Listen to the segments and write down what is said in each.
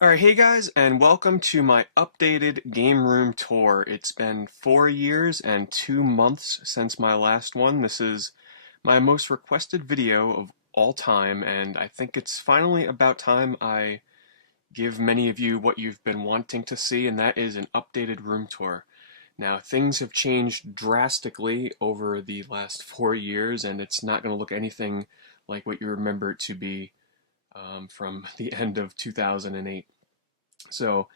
Alright, hey guys, and welcome to my updated game room tour. It's been 4 years and 2 months since my last one. This is my most requested video of all time, and I think it's finally about time I give many of you what you've been wanting to see, and that is an updated room tour. Now, things have changed drastically over the last 4 years, and it's not going to look anything like what you remember it to be from the end of 2008. So,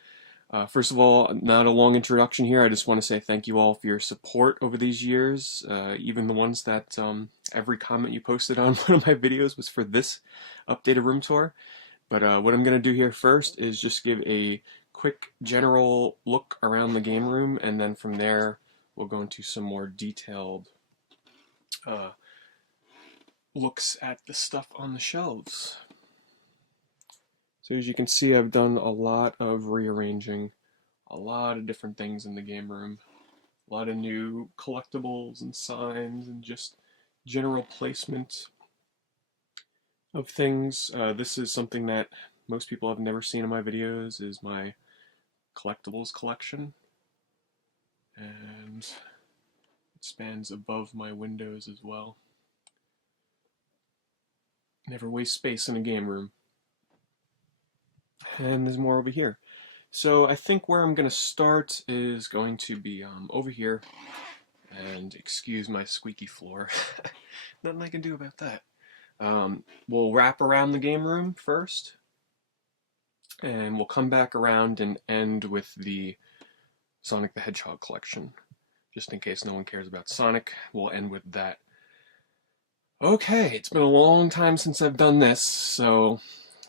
first of all, not a long introduction here. I just want to say thank you all for your support over these years, even the ones that every comment you posted on one of my videos was for this updated room tour. But what I'm going to do here first is just give a quick general look around the game room, and then from there we'll go into some more detailed uh, looks at the stuff on the shelves. So as you can see, I've done a lot of rearranging, a lot of different things in the game room, a lot of new collectibles and signs and just general placement of things. This is something that most people have never seen in my videos, is my collectibles collection, and it spans above my windows as well. Never waste space in a game room. And there's more over here. So I think where I'm going to start is going to be over here, and excuse my squeaky floor. Nothing I can do about that. We'll wrap around the game room first, and we'll come back around and end with the Sonic the Hedgehog collection. Just in case no one cares about Sonic, we'll end with that. Okay, it's been a long time since I've done this, so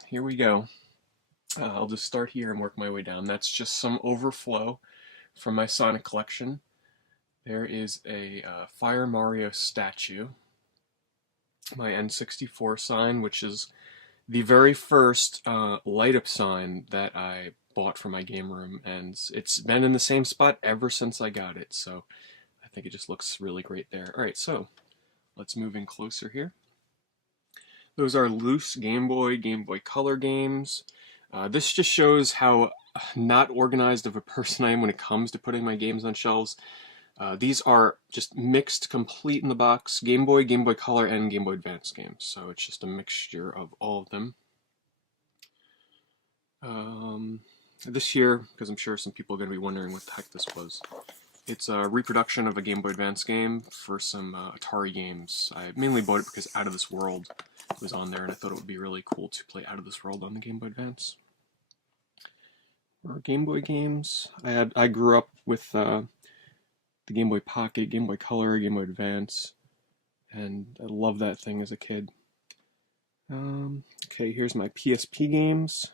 here we go. I'll just start here and work my way down. That's just some overflow from my Sonic collection. There is a Fire Mario statue, my N64 sign, which is the very first light-up sign that I bought for my game room, and it's been in the same spot ever since I got it, so I think it just looks really great there. Alright, so let's move in closer here. Those are loose Game Boy Color games. This just shows how not organized of a person I am when it comes to putting my games on shelves. These are just mixed, complete in the box, Game Boy Color, and Game Boy Advance games. So it's just a mixture of all of them. This year, because I'm sure some people are going to be wondering what the heck this was, it's a reproduction of a Game Boy Advance game for some Atari games. I mainly bought it because Out of This World was on there, and I thought it would be really cool to play Out of This World on the Game Boy Advance. Or Game Boy games. I grew up with the Game Boy Pocket, Game Boy Color, Game Boy Advance, and I loved that thing as a kid. Okay, here's my PSP games.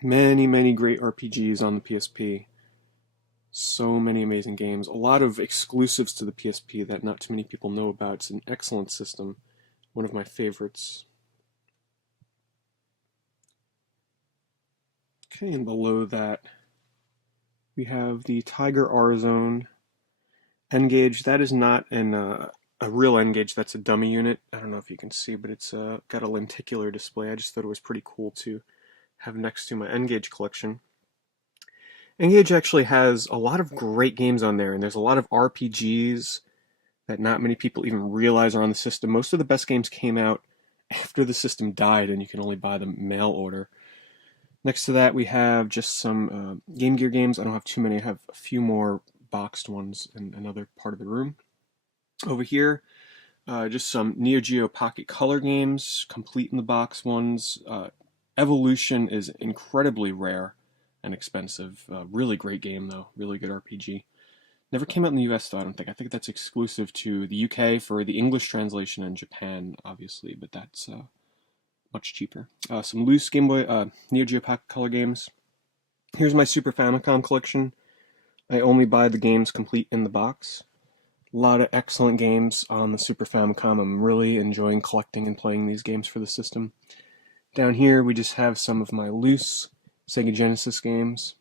Many great RPGs on the PSP. So many amazing games. A lot of exclusives to the PSP that not too many people know about. It's an excellent system. One of my favorites. Okay, and below that we have the Tiger R-Zone N-Gage. That is not a real N-Gage, that's a dummy unit. I don't know if you can see, but it's got a lenticular display. I just thought it was pretty cool to have next to my N-Gage collection. N-Gage actually has a lot of great games on there, and there's a lot of RPGs that not many people even realize are on the system. Most of the best games came out after the system died, and you can only buy them mail order. Next to that, we have just some Game Gear games. I don't have too many. I have a few more boxed ones in another part of the room. Over here, just some Neo Geo Pocket Color games, complete in the box ones. Evolution is incredibly rare and expensive. Really great game, though. Really good RPG. Never came out in the US, though, I don't think. I think that's exclusive to the UK for the English translation and Japan, obviously, but that's much cheaper. Some loose Game Boy, Neo Geo Pocket Color games. Here's my Super Famicom collection. I only buy the games complete in the box. A lot of excellent games on the Super Famicom. I'm really enjoying collecting and playing these games for the system. Down here, we just have some of my loose Sega Genesis games.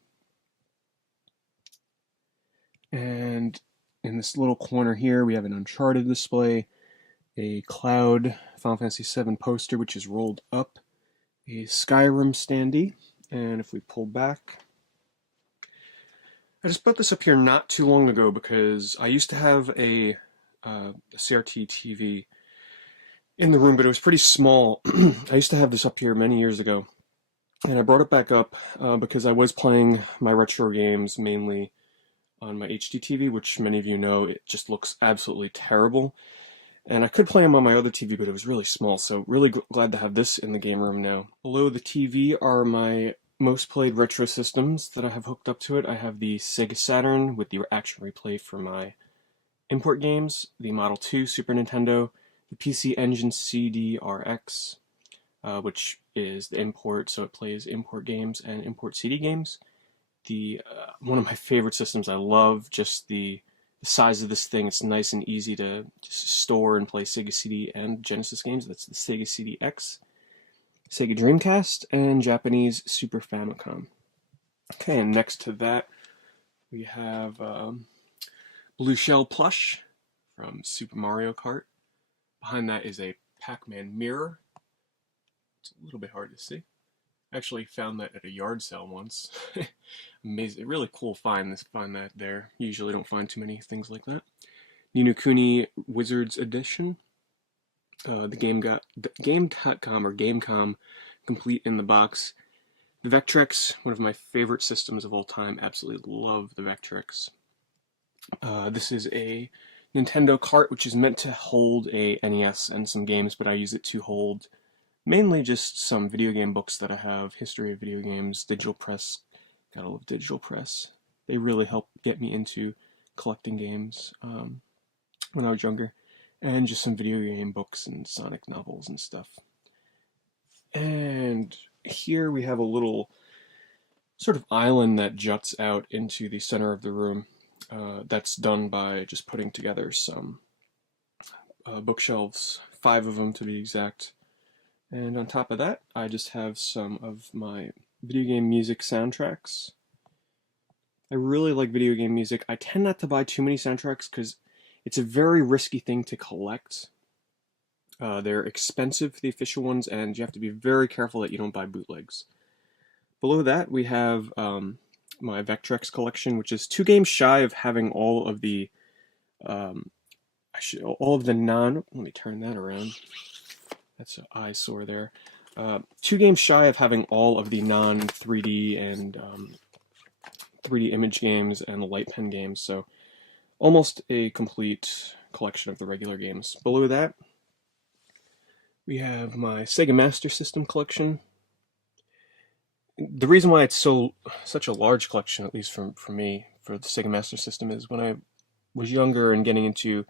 And in this little corner here, we have an Uncharted display, a Cloud Final Fantasy VII poster, which is rolled up, a Skyrim standee, and if we pull back, I just put this up here not too long ago because I used to have a CRT TV in the room, but it was pretty small. I used to have this up here many years ago, and I brought it back up because I was playing my retro games mainly on my HD TV, which many of you know, it just looks absolutely terrible. And I could play them on my other TV, but it was really small, so really glad to have this in the game room now. Below the TV are my most played retro systems that I have hooked up to it. I have the Sega Saturn with the Action Replay for my import games, the Model 2 Super Nintendo, the PC Engine CD-RX, which is the import, so it plays import games and import CD games. The one of my favorite systems. I love just the size of this thing. It's nice and easy to just store and play Sega CD and Genesis games. That's the Sega CD-X, Sega Dreamcast, and Japanese Super Famicom. Okay, and next to that we have Blue Shell plush from Super Mario Kart. Behind that is a Pac-Man mirror. It's a little bit hard to see. I actually found that at a yard sale once. Amazing, really cool find that there. Usually don't find too many things like that. Ni no Kuni Wizards Edition. The Game.com or Gamecom complete in the box. The Vectrex, one of my favorite systems of all time. Absolutely love the Vectrex. This is a Nintendo cart, which is meant to hold a NES and some games, but I use it to hold mainly just some video game books that I have, history of video games, digital press. Gotta love digital press. They really helped get me into collecting games when I was younger, and just some video game books and Sonic novels and stuff. And here we have a little sort of island that juts out into the center of the room. That's done by just putting together some bookshelves, 5 of them to be exact. And on top of that, I just have some of my video game music soundtracks. I really like video game music. I tend not to buy too many soundtracks because it's a very risky thing to collect. They're expensive, the official ones, and you have to be very careful that you don't buy bootlegs. Below that, we have my Vectrex collection, which is 2 games shy of having all of the let me turn that around. That's an eyesore there. 2 games shy of having all of the non-3D and 3D image games and the light pen games, so almost a complete collection of the regular games. Below that, we have my Sega Master System collection. The reason why it's such a large collection, at least for me, for the Sega Master System, is when I was younger and getting into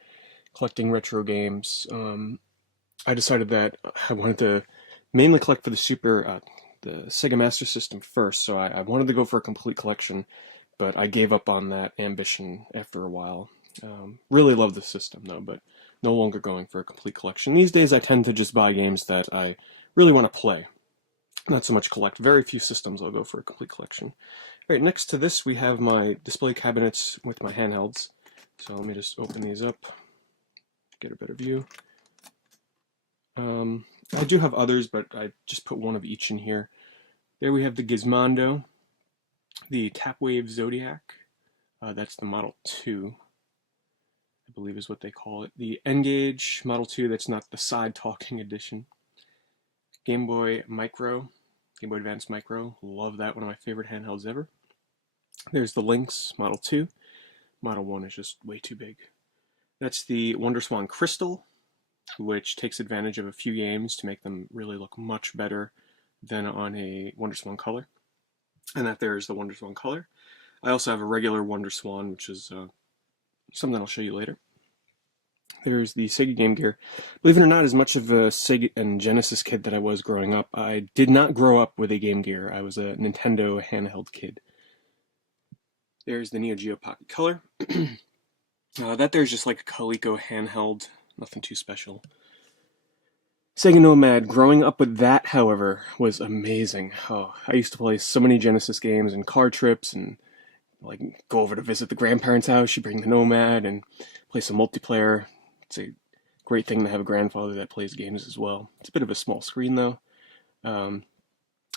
collecting retro games, I decided that I wanted to mainly collect for the Sega Master System first, so I wanted to go for a complete collection, but I gave up on that ambition after a while. Really love the system though, but no longer going for a complete collection. These days I tend to just buy games that I really want to play, not so much collect. Very few systems I'll go for a complete collection. Alright, next to this we have my display cabinets with my handhelds. So let me just open these up, get a better view. I do have others, but I just put one of each in here. There we have the Gizmondo, the Tapwave Zodiac, that's the Model 2, I believe is what they call it. The N-Gage Model 2, that's not the side-talking edition. Game Boy Micro, Game Boy Advance Micro, love that, one of my favorite handhelds ever. There's the Lynx Model 2, Model 1 is just way too big. That's the WonderSwan Crystal, which takes advantage of a few games to make them really look much better than on a WonderSwan Color. And that there is the WonderSwan Color. I also have a regular WonderSwan, which is something I'll show you later. There's the Sega Game Gear. Believe it or not, as much of a Sega and Genesis kid that I was growing up, I did not grow up with a Game Gear. I was a Nintendo handheld kid. There's the Neo Geo Pocket Color. That there's just like a Coleco handheld. Nothing too special. Sega Nomad, growing up with that, however, was amazing. Oh, I used to play so many Genesis games and car trips and like go over to visit the grandparents' house, you bring the Nomad and play some multiplayer. It's a great thing to have a grandfather that plays games as well. It's a bit of a small screen though.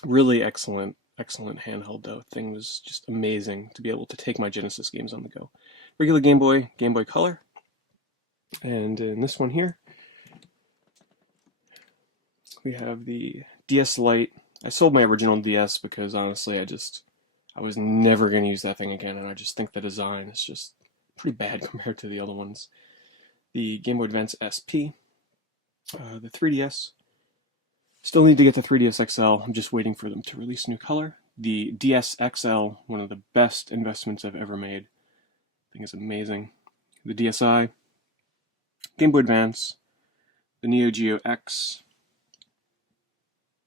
Really excellent, excellent handheld though. Thing was just amazing to be able to take my Genesis games on the go. Regular Game Boy Color, and in this one here, we have the DS Lite. I sold my original DS because honestly, I was never going to use that thing again, and I just think the design is just pretty bad compared to the other ones. The Game Boy Advance SP, the 3DS. Still need to get the 3DS XL. I'm just waiting for them to release new color. The DS XL, one of the best investments I've ever made. I think it's amazing. The DSi, Game Boy Advance, the Neo Geo X,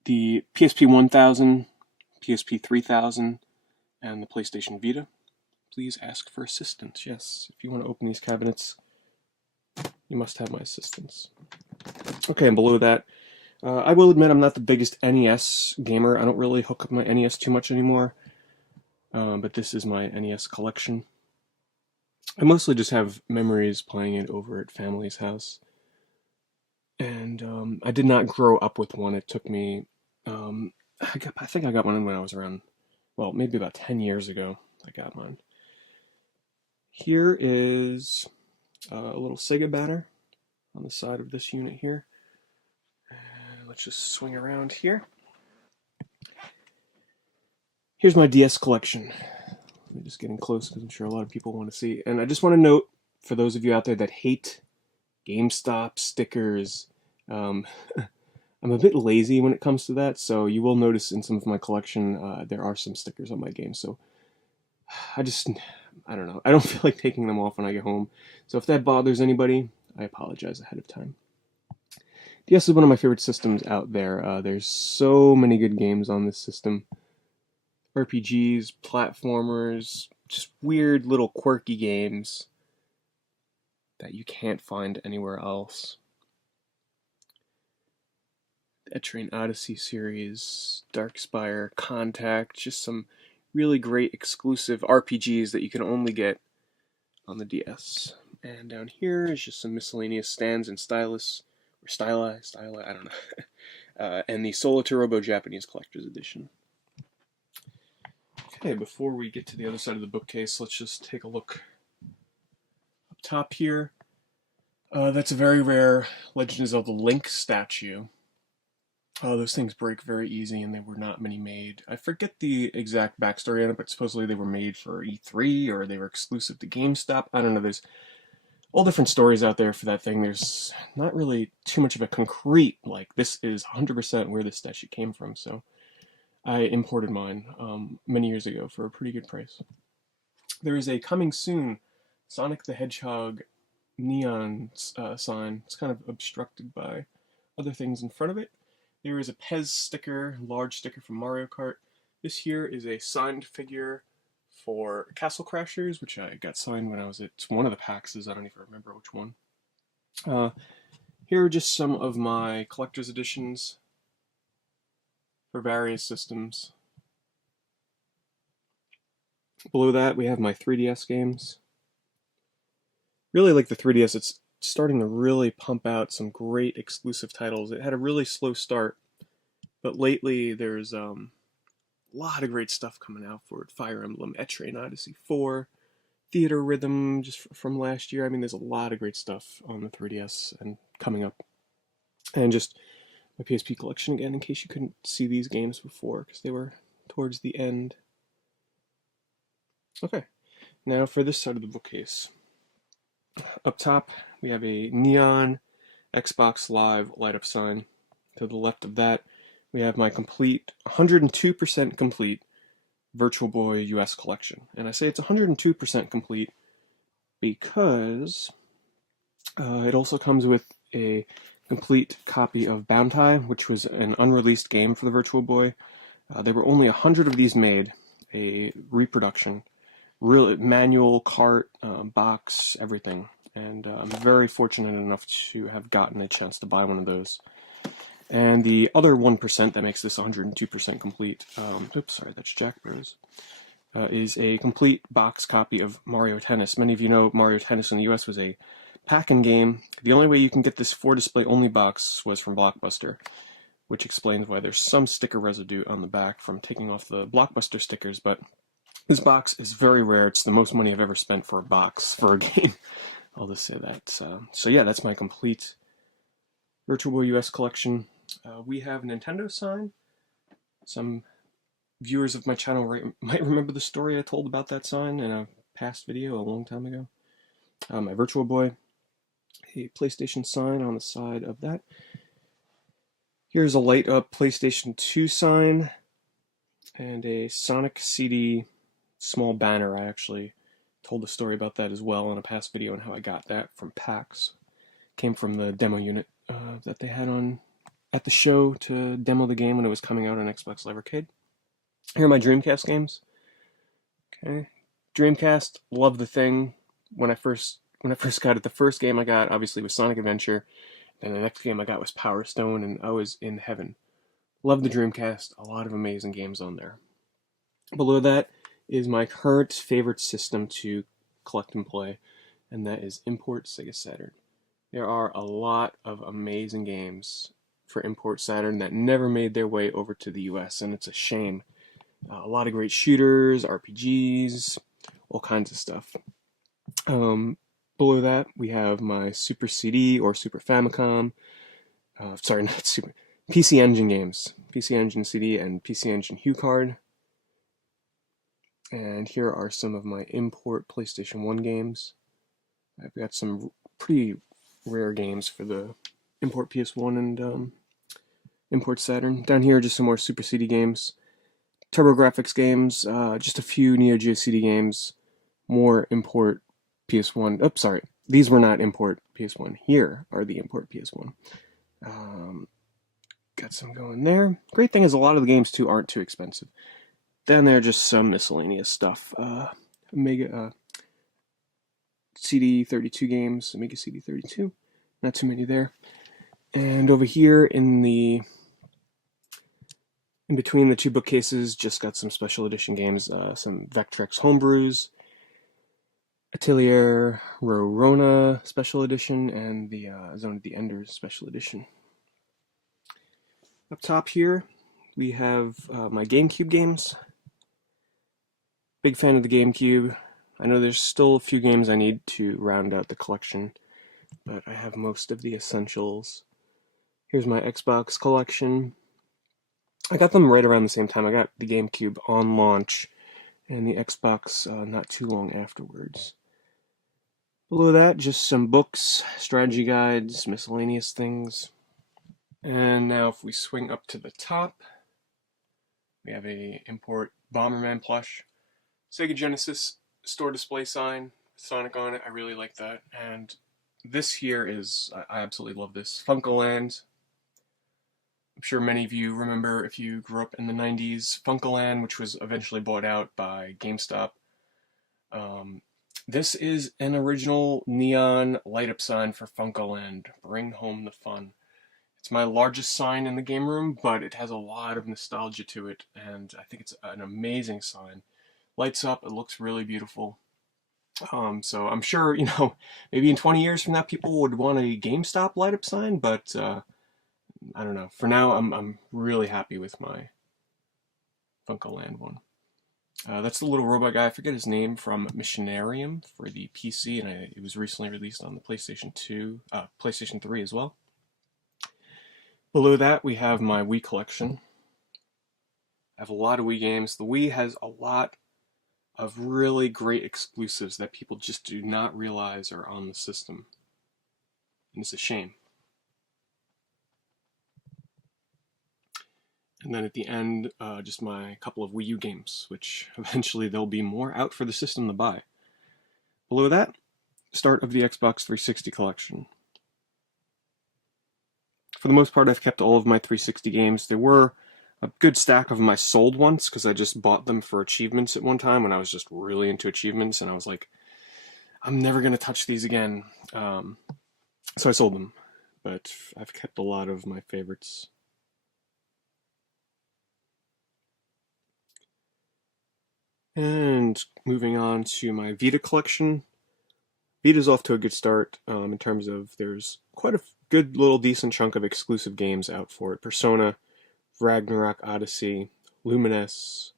the PSP 1000, PSP 3000, and the PlayStation Vita. Please ask for assistance. Yes, if you want to open these cabinets, you must have my assistance. Okay, and below that, I will admit I'm not the biggest NES gamer. I don't really hook up my NES too much anymore, but this is my NES collection. I mostly just have memories playing it over at family's house, and I did not grow up with one. It took me, I think I got one when I was around, well, maybe about 10 years ago. I got mine. Here is a little Sega banner on the side of this unit here. Let's just swing around here. Here's my DS collection. Let me just get in close because I'm sure a lot of people want to see. And I just want to note, for those of you out there that hate GameStop stickers, I'm a bit lazy when it comes to that, so you will notice in some of my collection there are some stickers on my games. So I don't know. I don't feel like taking them off when I get home. So if that bothers anybody, I apologize ahead of time. DS is one of my favorite systems out there. There's so many good games on this system. RPGs, platformers, just weird little quirky games that you can't find anywhere else. The Etrian Odyssey series, Darkspire, Contact, just some really great exclusive RPGs that you can only get on the DS. And down here is just some miscellaneous stands and stylus, or styli, I don't know. And the Solatorobo Japanese Collector's Edition. Okay, before we get to the other side of the bookcase, let's just take a look up top here. That's a very rare Legend of Zelda Link statue. Those things break very easy, and there were not many made. I forget the exact backstory on it, but supposedly they were made for E3, or they were exclusive to GameStop. I don't know, there's all different stories out there for that thing. There's not really too much of a concrete, like, this is 100% where this statue came from, so I imported mine many years ago for a pretty good price. There is a coming soon Sonic the Hedgehog neon sign. It's kind of obstructed by other things in front of it. There is a Pez sticker, large sticker from Mario Kart. This here is a signed figure for Castle Crashers, which I got signed when I was at one of the PAXs. I don't even remember which one. Here are just some of my collector's editions for various systems. Below that, we have my 3DS games. Really like the 3DS. It's starting to really pump out some great exclusive titles. It had a really slow start, but lately there's a lot of great stuff coming out for it. Fire Emblem, Etrian Odyssey 4, Theater Rhythm just from last year. I mean, there's a lot of great stuff on the 3DS and coming up. And just my PSP collection again, in case you couldn't see these games before, because they were towards the end. Okay, now for this side of the bookcase. Up top, we have a neon Xbox Live light-up sign. To the left of that, we have my complete, 102% complete Virtual Boy US collection. And I say it's 102% complete because it also comes with a complete copy of Bounty, which was an unreleased game for the Virtual Boy. There were only 100 of these made, a reproduction. Real manual, cart, box, everything. And I'm very fortunate enough to have gotten a chance to buy one of those. And the other 1% that makes this 102% complete, oops, sorry, that's Jack Bros, is a complete box copy of Mario Tennis. Many of you know Mario Tennis in the US was a pack-in game. The only way you can get this for display only box was from Blockbuster. which explains why there's some sticker residue on the back from taking off the Blockbuster stickers, but this box is very rare. It's the most money I've ever spent for a box for a game. I'll just say that. So yeah, that's my complete Virtual Boy US collection. We have a Nintendo sign. Some viewers of my channel might remember the story I told about that sign in a past video a long time ago. My Virtual Boy, a PlayStation sign on the side of that. Here's a light up PlayStation 2 sign and a Sonic CD small banner. I actually told a story about that as well in a past video and how I got that from PAX. Came from the demo unit that they had on at the show to demo the game when it was coming out on Xbox Live Arcade. Here are my Dreamcast games. Okay, Dreamcast, love the thing. When I first got it, the first game I got obviously was Sonic Adventure, and the next game I got was Power Stone, and I was in heaven. Love the Dreamcast, a lot of amazing games on there. Below that is my current favorite system to collect and play, and that is Import Sega Saturn. There are a lot of amazing games for Import Saturn that never made their way over to the US, and it's a shame. A lot of great shooters, RPGs, all kinds of stuff. Below that, we have my Super CD or Super Famicom. Sorry, not Super. PC Engine games. PC Engine CD and PC Engine HuCard. And here are some of my import PlayStation 1 games. I've got some pretty rare games for the import PS1 and import Saturn. Down here, just some more Super CD games. TurboGrafx games, just a few Neo Geo CD games, more import PS1. Oops, sorry. These were not import PS1. Here are the import PS1. Got some going there. Great thing is a lot of the games, too, aren't too expensive. Down there, just some miscellaneous stuff. Amiga CD32 games, Amiga CD32. Not too many there. And over here in between the two bookcases, just got some special edition games, some Vectrex homebrews, Atelier Rorona special edition, and the Zone of the Enders special edition. Up top here, we have my GameCube games. Big fan of the GameCube. I know there's still a few games I need to round out the collection, but I have most of the essentials. Here's my Xbox collection. I got them right around the same time. I got the GameCube on launch and the Xbox not too long afterwards. Below that, just some books, strategy guides, miscellaneous things. And now if we swing up to the top, we have a import Bomberman plush. Sega Genesis store display sign with Sonic on it. I really like that. And this here is, I absolutely love this, Funkoland. I'm sure many of you remember, if you grew up in the 90s, Funkoland, which was eventually bought out by GameStop. This is an original neon light-up sign for Funkoland. Bring home the fun. It's my largest sign in the game room, but it has a lot of nostalgia to it, and I think it's an amazing sign. Lights up, it looks really beautiful. So I'm sure, maybe in 20 years from now, people would want a GameStop light-up sign, but I don't know. For now, I'm really happy with my Funkoland one. That's the little robot guy. I forget his name, from Machinarium for the PC, and it was recently released on the PlayStation 2, PlayStation 3 as well. Below that, we have my Wii collection. I have a lot of Wii games. The Wii has a lot of really great exclusives that people just do not realize are on the system. And it's a shame. And then at the end, just my couple of Wii U games, which eventually there'll be more out for the system to buy. Below that, start of the Xbox 360 collection. For the most part, I've kept all of my 360 games. There were a good stack of them I sold once, because I just bought them for achievements at one time when I was just really into achievements, and I was like, I'm never going to touch these again. So I sold them, but I've kept a lot of my favorites. And moving on to my Vita collection, Vita's off to a good start in terms of there's quite a good little decent chunk of exclusive games out for it. Persona, Ragnarok Odyssey, Lumines,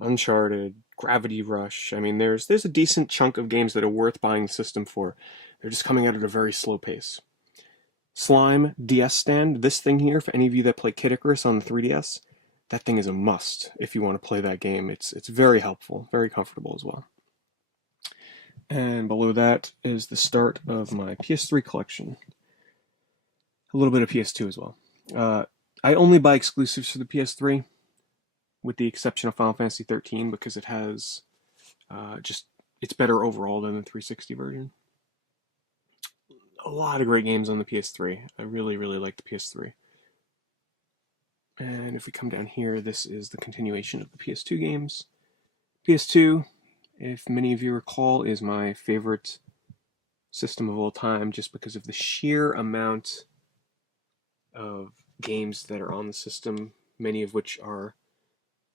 Uncharted, Gravity Rush. I mean, there's a decent chunk of games that are worth buying the system for. They're just coming out at a very slow pace. Slime DS stand, this thing here, for any of you that play Kid Icarus on the 3DS, that thing is a must if you want to play that game. It's very helpful, very comfortable as well. And below that is the start of my PS3 collection. A little bit of PS2 as well. I only buy exclusives for the PS3, with the exception of Final Fantasy 13, because it has it's better overall than the 360 version. A lot of great games on the PS3. I really, really like the PS3. And if we come down here, this is the continuation of the PS2 games. PS2, if many of you recall, is my favorite system of all time, just because of the sheer amount of games that are on the system, many of which are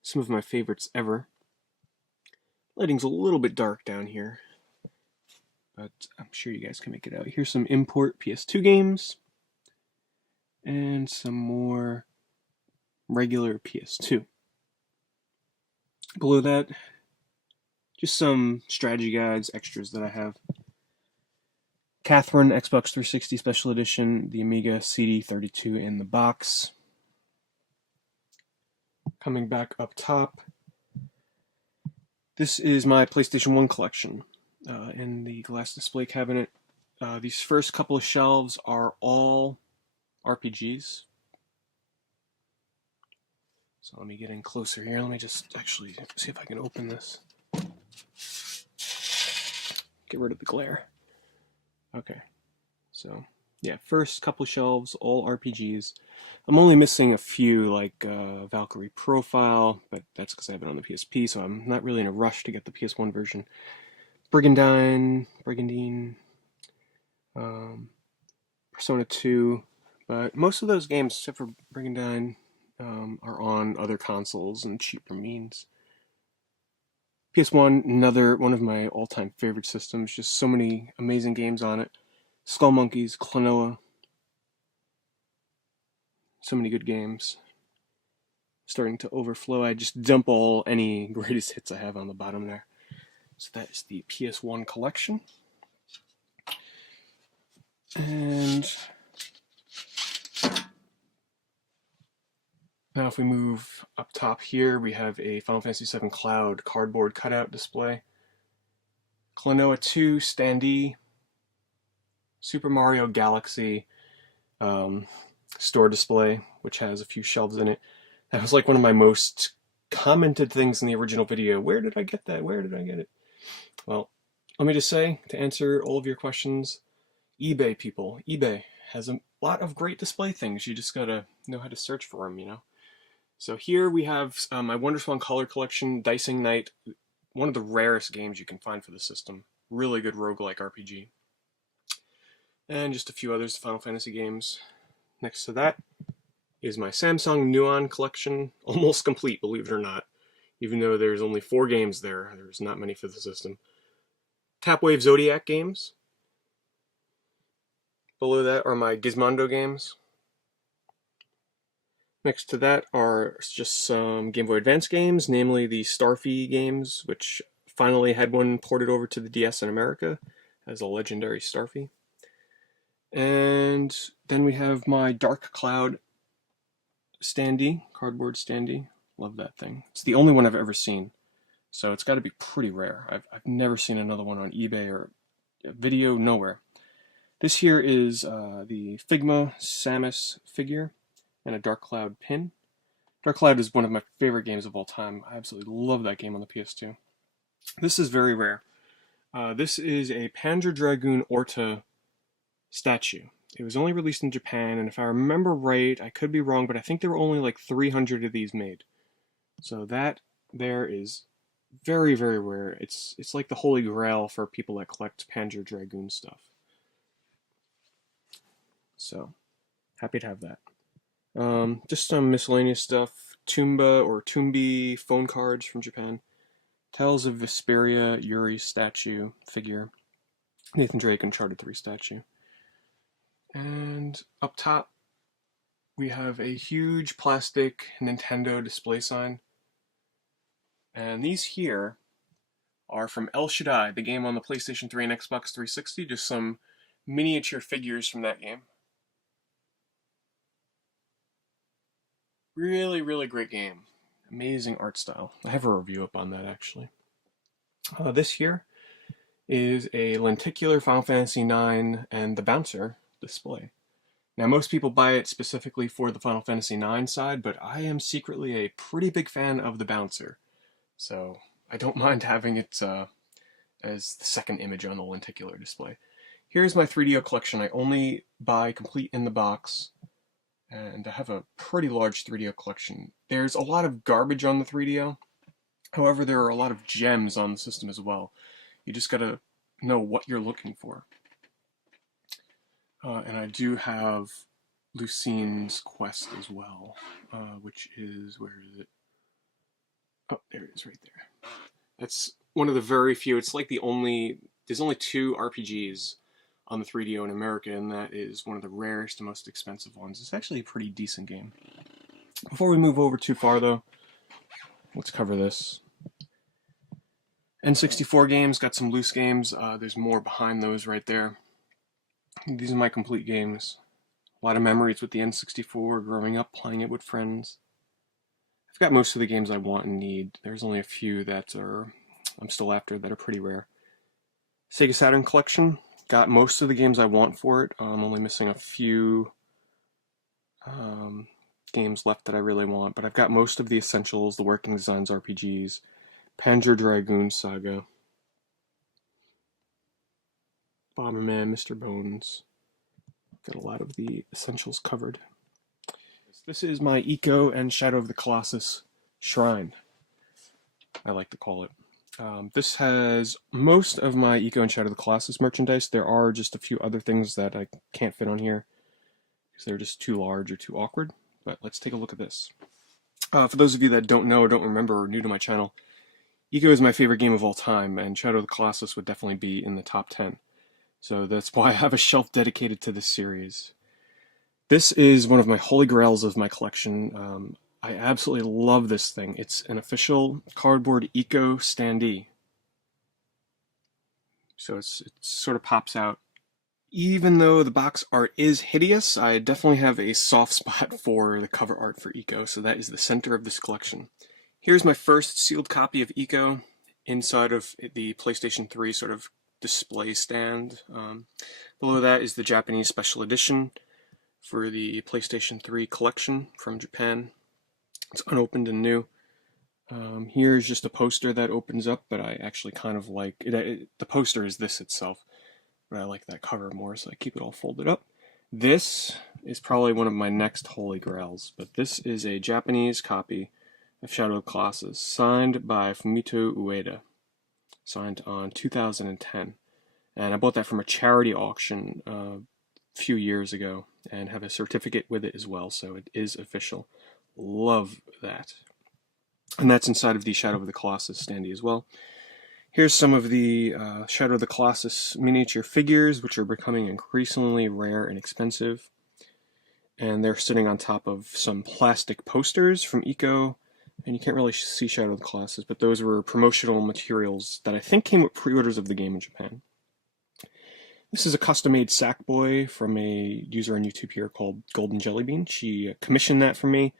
some of my favorites ever. Lighting's a little bit dark down here, but I'm sure you guys can make it out. Here's some import PS2 games, and some more regular PS2. Below that, just some strategy guides, extras that I have. Catherine Xbox 360 Special Edition, the Amiga CD32 in the box. Coming back up top, this is my PlayStation 1 collection in the glass display cabinet. These first couple of shelves are all RPGs. So let me get in closer here. Let me just actually see if I can open this. Get rid of the glare. Okay, so yeah, first couple shelves, all RPGs. I'm only missing a few, like Valkyrie Profile, but that's because I have it on the PSP, so I'm not really in a rush to get the PS1 version. Brigandine, Persona 2, but most of those games, except for Brigandine, are on other consoles and cheaper means. PS1, another one of my all-time favorite systems, just so many amazing games on it. Skull Monkeys, Klonoa, so many good games. Starting to overflow. I just dump any greatest hits I have on the bottom there. So that is the PS1 collection. And now if we move up top here, we have a Final Fantasy VII Cloud cardboard cutout display. Klonoa 2 standee. Super Mario Galaxy store display, which has a few shelves in it. That was like one of my most commented things in the original video. Where did I get that? Where did I get it? Well, let me just say, to answer all of your questions, eBay people. eBay has a lot of great display things. You just gotta know how to search for them, you know? So here we have my Wonderswan Color Collection, Dicing Night, one of the rarest games you can find for the system. Really good roguelike RPG. And just a few others Final Fantasy games. Next to that is my Samsung Nuon collection, almost complete, believe it or not. Even though there's only 4 games there's not many for the system. Tapwave Zodiac games. Below that are my Gizmondo games. Next to that are just some Game Boy Advance games, namely the Starfy games, which finally had one ported over to the DS in America as a legendary Starfy. And then we have my Dark Cloud standee, cardboard standee. Love that thing. It's the only one I've ever seen, so it's got to be pretty rare. I've never seen another one on eBay or video, nowhere. This here is the Figma Samus figure and a Dark Cloud pin. Dark Cloud is one of my favorite games of all time. I absolutely love that game on the PS2. This is very rare. This is a Panzer Dragoon Orta statue. It was only released in Japan, and if I remember right, I could be wrong, but I think there were only like 300 of these made. So that there is very, very rare. It's like the holy grail for people that collect Panzer Dragoon stuff. So, happy to have that. Just some miscellaneous stuff. Tumba or Tumbi phone cards from Japan. Tales of Vesperia Yuri statue figure. Nathan Drake Uncharted 3 statue. And up top, we have a huge plastic Nintendo display sign. And these here are from El Shaddai, the game on the PlayStation 3 and Xbox 360, just some miniature figures from that game. Really, really great game. Amazing art style. I have a review up on that, actually. This here is a lenticular Final Fantasy IX and the Bouncer display. Now, most people buy it specifically for the Final Fantasy IX side, but I am secretly a pretty big fan of the Bouncer. So I don't mind having it as the second image on the lenticular display. Here's my 3DO collection. I only buy complete in the box, and I have a pretty large 3DO collection. There's a lot of garbage on the 3DO. However, there are a lot of gems on the system as well. You just gotta know what you're looking for. And I do have Lucine's Quest as well, which is, where is it? Oh, there it is right there. That's one of the very few, it's like there's only 2 RPGs on the 3DO in America, and that is one of the rarest and most expensive ones. It's actually a pretty decent game. Before we move over too far though, let's cover this. N64 games, got some loose games. There's more behind those right there. These are my complete games. A lot of memories with the N64, growing up, playing it with friends. I've got most of the games I want and need. There's only a few that I'm still after that are pretty rare. Sega Saturn collection. Got most of the games I want for it. I'm only missing a few games left that I really want, but I've got most of the essentials, the Working Designs RPGs, Panzer Dragoon Saga, Bomberman, Mr. Bones. Got a lot of the essentials covered. This is my Eco and Shadow of the Colossus shrine, I like to call it. This has most of my Eco and Shadow of the Colossus merchandise. There are just a few other things that I can't fit on here because they're just too large or too awkward. But let's take a look at this. For those of you that don't know or don't remember or are new to my channel, Eco is my favorite game of all time, and Shadow of the Colossus would definitely be in the top 10. So that's why I have a shelf dedicated to this series. This is one of my holy grails of my collection. I absolutely love this thing. It's an official cardboard Eco standee. So it sort of pops out. Even though the box art is hideous, I definitely have a soft spot for the cover art for Eco, so that is the center of this collection. Here's my first sealed copy of Eco inside of the PlayStation 3 sort of display stand. Below that is the Japanese special edition for the PlayStation 3 collection from Japan. It's unopened and new. Here's just a poster that opens up, but I actually kind of like it. The poster is this itself, but I like that cover more, so I keep it all folded up. This is probably one of my next holy grails, but this is a Japanese copy of Shadow of the Colossus, signed by Fumito Ueda, signed on 2010. And I bought that from a charity auction a few years ago, and have a certificate with it as well, so it is official. Love that. And that's inside of the Shadow of the Colossus standee as well. Here's some of the Shadow of the Colossus miniature figures, which are becoming increasingly rare and expensive. And they're sitting on top of some plastic posters from Eco. And you can't really see Shadow of the Colossus, but those were promotional materials that I think came with pre-orders of the game in Japan. This is a custom-made Sackboy from a user on YouTube here called Golden Jellybean. She commissioned that for me.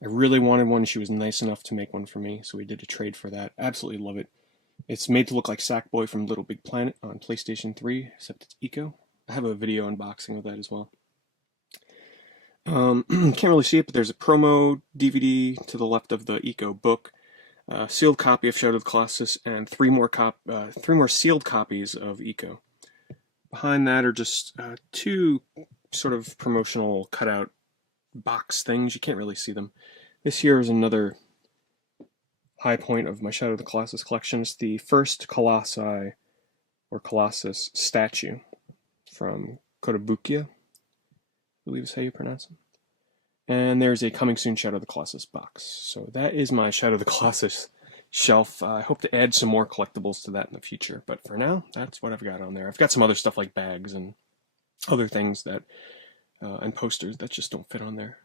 I really wanted one. She was nice enough to make one for me, so we did a trade for that. Absolutely love it. It's made to look like Sackboy from Little Big Planet on PlayStation 3, except it's Eco. I have a video unboxing of that as well. Can't really see it, but there's a promo DVD to the left of the Eco book, a sealed copy of Shadow of the Colossus, and three more sealed copies of Eco. Behind that are just 2 sort of promotional cutout box things. You can't really see them. This here is another high point of my Shadow of the Colossus collection. It's the first Colossi, or Colossus, statue from Kotobukiya, I believe is how you pronounce it. And there's a coming soon Shadow of the Colossus box. So that is my Shadow of the Colossus shelf. I hope to add some more collectibles to that in the future, but for now, that's what I've got on there. I've got some other stuff like bags and other things that and posters that just don't fit on there.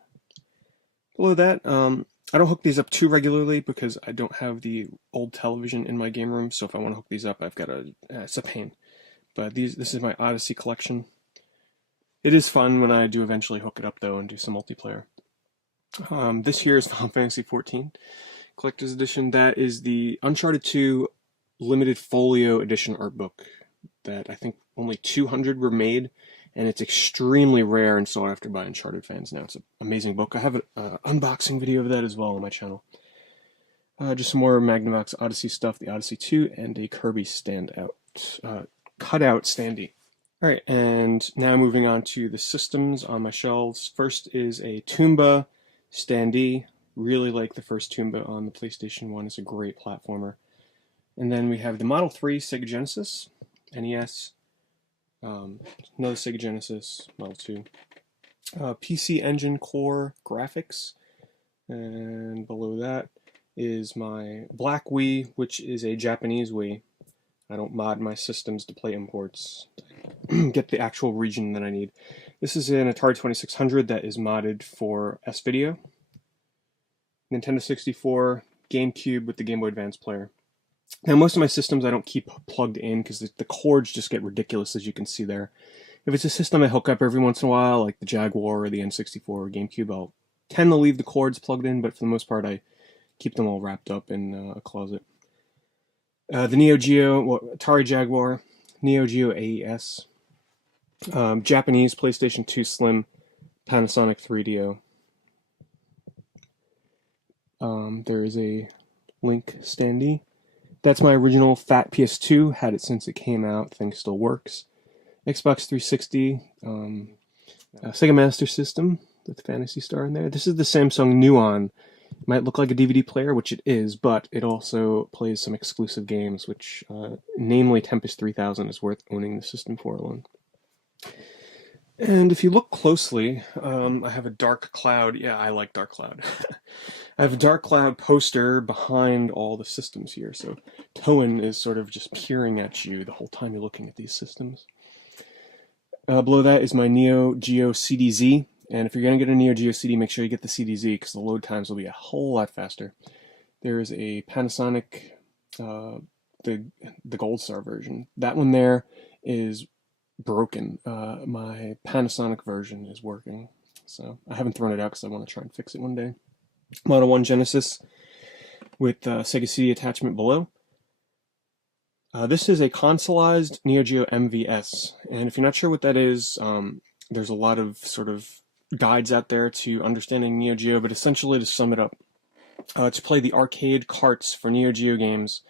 Below that, I don't hook these up too regularly because I don't have the old television in my game room, so if I want to hook these up, I've got it's a pain. But this is my Odyssey collection. It is fun when I do eventually hook it up, though, and do some multiplayer. This here is Final Fantasy XIV Collector's Edition. That is the Uncharted 2 Limited Folio Edition art book that I think only 200 were made, and it's extremely rare and sought after by Uncharted fans now. It's an amazing book. I have an unboxing video of that as well on my channel. Just some more Magnavox Odyssey stuff, the Odyssey 2, and a Kirby cutout standee. Alright, and now moving on to the systems on my shelves. First is a Toomba standee. Really like the first Toomba on the PlayStation 1. It's a great platformer. And then we have the Model 3 Sega Genesis, NES, another Sega Genesis, Model 2, PC Engine Core Graphics, and below that is my Black Wii, which is a Japanese Wii. I don't mod my systems to play imports. Get the actual region that I need. This is an Atari 2600 that is modded for S-Video. Nintendo 64, GameCube with the Game Boy Advance player. Now, most of my systems I don't keep plugged in because the cords just get ridiculous, as you can see there. If it's a system I hook up every once in a while, like the Jaguar or the N64 or GameCube, I'll tend to leave the cords plugged in, but for the most part, I keep them all wrapped up in a closet. The Neo Geo, Atari Jaguar, Neo Geo AES, Japanese PlayStation 2 Slim, Panasonic 3DO. There is a Link standee. That's my original fat PS2, had it since it came out, thing still works. Xbox 360, Sega Master System with Phantasy Star in there. This is the Samsung Nuon. Might look like a DVD player, which it is, but it also plays some exclusive games, which, namely Tempest 3000, is worth owning the system for alone. And if you look closely, I have a Dark Cloud. Yeah, I like Dark Cloud. I have a Dark Cloud poster behind all the systems here, so Toen is sort of just peering at you the whole time you're looking at these systems. Below that is my Neo Geo CDZ, and if you're going to get a Neo Geo CD, make sure you get the CDZ, because the load times will be a whole lot faster. There's a Panasonic, the Gold Star version. That one there is broken. My Panasonic version is working, so I haven't thrown it out because I want to try and fix it one day. Model 1 Genesis with Sega CD attachment below. This is a consoleized Neo Geo MVS, and if you're not sure what that is, there's a lot of sort of guides out there to understanding Neo Geo, but essentially, to sum it up, to play the arcade carts for Neo Geo games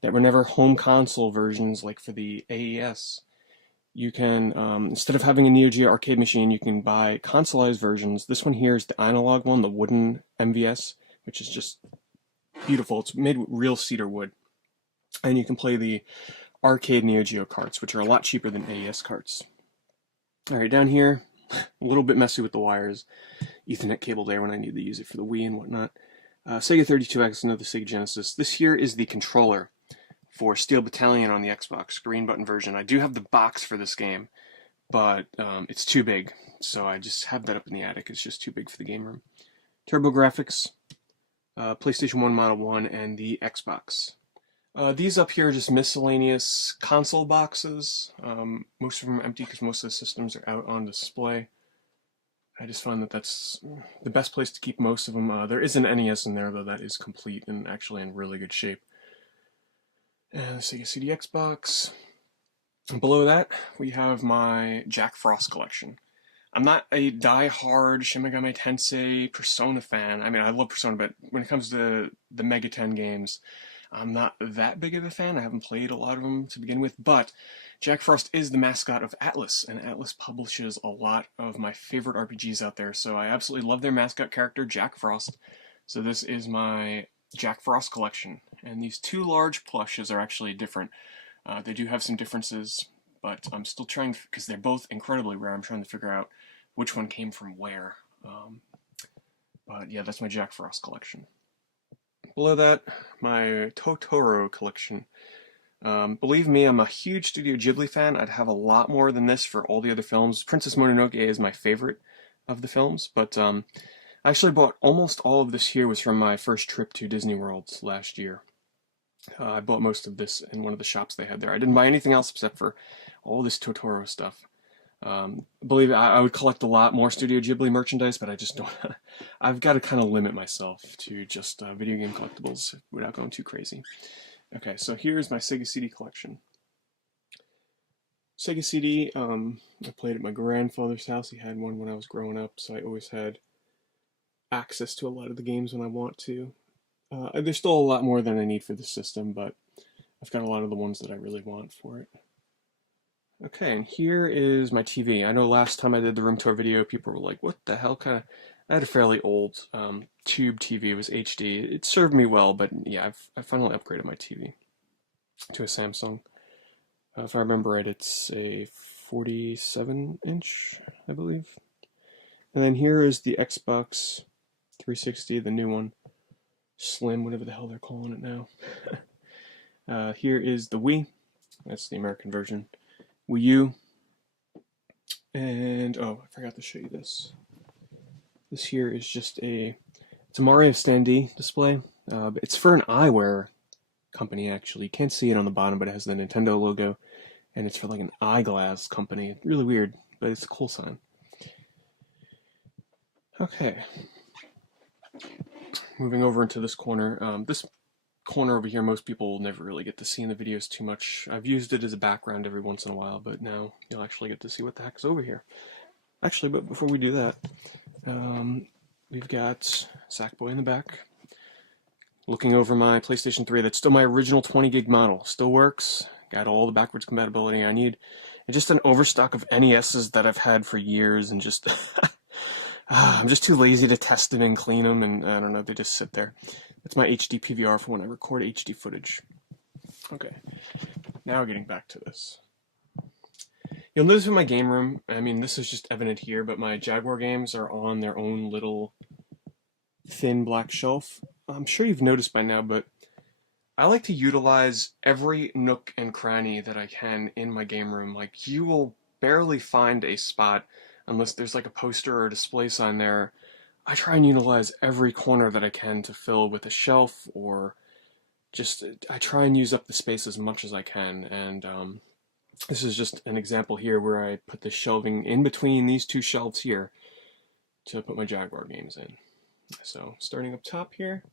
that were never home console versions, like for the AES, you can, instead of having a Neo Geo arcade machine, you can buy consoleized versions. This one here is the analog one, the wooden MVS, which is just beautiful. It's made with real cedar wood. And you can play the arcade Neo Geo carts, which are a lot cheaper than AES carts. Alright, down here, a little bit messy with the wires. Ethernet cable there when I need to use it for the Wii and whatnot. Sega 32X, another Sega Genesis. This here is the controller for Steel Battalion on the Xbox, green button version. I do have the box for this game, but it's too big, so I just have that up in the attic. It's just too big for the game room. TurboGrafx, PlayStation 1 Model 1, and the Xbox. These up here are just miscellaneous console boxes. Most of them are empty because most of the systems are out on display. I just find that that's the best place to keep most of them. There is an NES in there, though, that is complete and actually in really good shape. And the Sega CD Xbox. And below that, we have my Jack Frost collection. I'm not a die-hard Shin Megami Tensei Persona fan. I mean, I love Persona, but when it comes to the Mega 10 games, I'm not that big of a fan. I haven't played a lot of them to begin with, but Jack Frost is the mascot of Atlus, and Atlus publishes a lot of my favorite RPGs out there, so I absolutely love their mascot character, Jack Frost. So this is my Jack Frost collection, and these two large plushes are actually different. They do have some differences, but I'm still trying, because they're both incredibly rare, I'm trying to figure out which one came from where. But yeah, that's my Jack Frost collection. Below that, my Totoro collection. Believe me, I'm a huge Studio Ghibli fan. I'd have a lot more than this for all the other films. Princess Mononoke is my favorite of the films, but I actually bought almost all of this here was from my first trip to Disney World last year. I bought most of this in one of the shops they had there. I didn't buy anything else except for all this Totoro stuff. Believe it, I would collect a lot more Studio Ghibli merchandise, but I just don't. I've got to kind of limit myself to just video game collectibles without going too crazy. Okay, so here's my Sega CD collection. Sega CD, I played at my grandfather's house. He had one when I was growing up, so I always had access to a lot of the games when I want to. There's still a lot more than I need for the system, but I've got a lot of the ones that I really want for it. Okay, and here is my TV. I know last time I did the room tour video, people were like, what the hell kind of... I had a fairly old tube TV. It was HD. It served me well, but yeah, I finally upgraded my TV to a Samsung. If I remember right, it's a 47-inch, I believe. And then here is the Xbox 360, the new one. Slim, whatever the hell they're calling it now. Here is the Wii. That's the American version. Wii U. And, oh, I forgot to show you this. This here is just it's a Mario standee display. It's for an eyewear company, actually. You can't see it on the bottom, but it has the Nintendo logo. And it's for like an eyeglass company. Really weird, but it's a cool sign. Okay. Moving over into this corner. This corner over here, most people will never really get to see in the videos too much. I've used it as a background every once in a while, but now you'll actually get to see what the heck's over here. Actually, but before we do that, we've got Sackboy in the back. Looking over my PlayStation 3, that's still my original 20 gig model. Still works. Got all the backwards compatibility I need. And just an overstock of NESs that I've had for years, and just I'm just too lazy to test them and clean them, and I don't know, they just sit there. That's my HD PVR for when I record HD footage. Okay, now getting back to this. You'll notice in my game room, I mean, this is just evident here, but my Jaguar games are on their own little thin black shelf. I'm sure you've noticed by now, but I like to utilize every nook and cranny that I can in my game room. Like, you will barely find a spot unless there's like a poster or a display sign there. I try and utilize every corner that I can to fill with a shelf, or just, I try and use up the space as much as I can, and this is just an example here where I put the shelving in between these two shelves here to put my Jaguar games in. So, starting up top here,